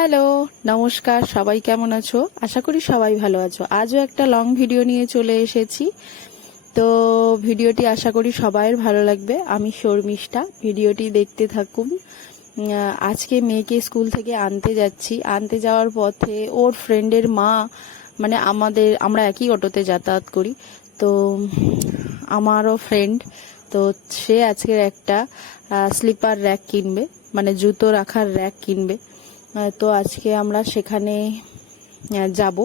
Hello, নমস্কার, সবাই কেমন আছো? আশা করি সবাই ভালো আছো। আজও একটা লং ভিডিও নিয়ে চলে এসেছি। তো ভিডিওটি আশা করি সবাইয়ের ভালো লাগবে। আমি শর্মিষ্ঠা ভিডিওটি দেখতে থাকুন। আজকে মেয়েকে স্কুল থেকে আনতে যাচ্ছি। আনতে যাওয়ার পথে ওর ফ্রেন্ডের মা মানে আমাদের, আমরা একই অটোতে যাতায়াত করি। তো আমারও ফ্রেন্ড তো সে আজকের একটা স্লিপার র্যাক কিনবে মানে জুতো রাখার র্যাক কিনবে। তো আজকে আমরা সেখানে যাব।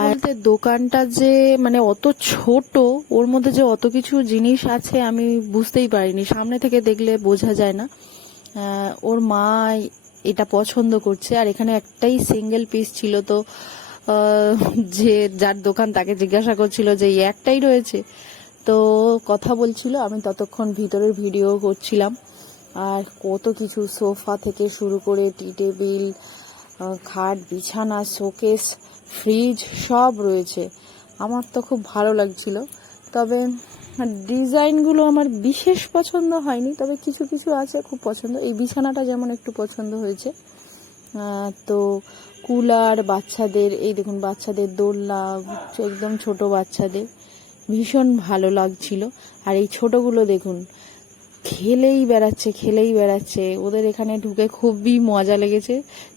আর দোকানটা যে মানে অত ছোট ওর মধ্যে যে অত কিছু জিনিস আছে আমি বুঝতেই পারিনি। সামনে থেকে দেখলে বোঝা যায় না। ওর মা এটা পছন্দ করছে। আর এখানে একটাই সিঙ্গেল পিস ছিল তো যে যার দোকান তাকে জিজ্ঞাসা করছিল যে একটাই রয়েছে? তো কথা বলছিল। আমি ততক্ষণ ভিতরের ভিডিও করছিলাম। আর কত কিছু সোফা থেকে শুরু করে টি টেবিল খাট, বিছানা, শোকেস, ফ্রিজ সব রয়েছে। আমার তো খুব ভালো লাগছিল। তবে ডিজাইনগুলো আমার বিশেষ পছন্দ হয়নি, তবে কিছু কিছু আছে খুব পছন্দ। এই বিছানাটা যেমন একটু পছন্দ হয়েছে। তো কুলার বাচ্চাদের, এই দেখুন বাচ্চাদের দোলনা, একদম ছোট বাচ্চাদের। ভীষণ ভালো লাগছিল। আর এই ছোটগুলো দেখুন খেলেই বেড়াচ্ছে খেলেই বেড়াচ্ছে। ওদের এখানে ঢুকে খুবই মজা লেগেছে।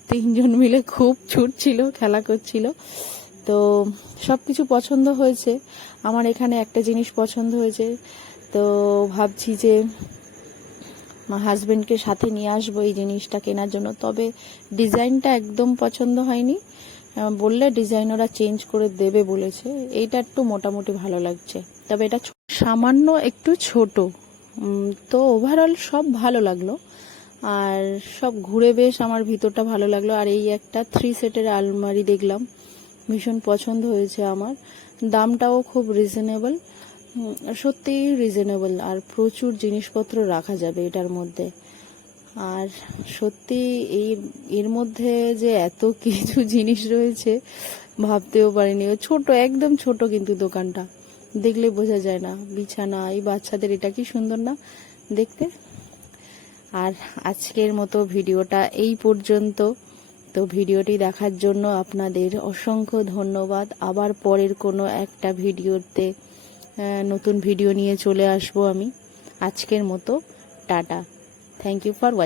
তিনজন মিলে খুব ছুটছিল, খেলা করছিল। তো সব কিছু পছন্দ হয়েছে। আমার এখানে একটা জিনিস পছন্দ হয়েছে। তো ভাবছি যে হাজবেন্ডকে সাথে নিয়ে আসব এই জিনিসটা কেনার জন্য। তবে ডিজাইনটা একদম পছন্দ হয়নি। বললে ডিজাইন ওরা চেঞ্জ করে দেবে বলেছে। এইটা একটু মোটামুটি ভালো লাগছে। তবে এটা সামান্য একটু ছোট। তো ওভারঅল সব ভালো লাগল। আর সব ঘুরে বেশ আমার ভিতরটা ভালো লাগল। আর এই একটা থ্রি সেটের আলমারি দেখলাম, ভীষণ পছন্দ হয়েছে আমার। দামটাও খুব রিজনেবল সত্যিই রিজনেবল আর প্রচুর জিনিসপত্র রাখা যাবে এটার মধ্যে। আর সত্যি এই, এর মধ্যে যে এত কিছু জিনিস রয়েছে, ভাবতেও পারিনি। ছোট, একদম ছোট কিন্তু দোকানটা। দেখলে বোঝা যায় না। বিছানা, এই বাচ্চাদের এটা কি সুন্দর না দেখতে? আর আজকের মতো ভিডিওটা এই পর্যন্ত। তো ভিডিওটি দেখার জন্য আপনাদের অসংখ্য ধন্যবাদ। আবার পরের কোনো একটা ভিডিওতে নতুন ভিডিও নিয়ে চলে আসব আমি। আজকের মতো, tata. Thank you for watching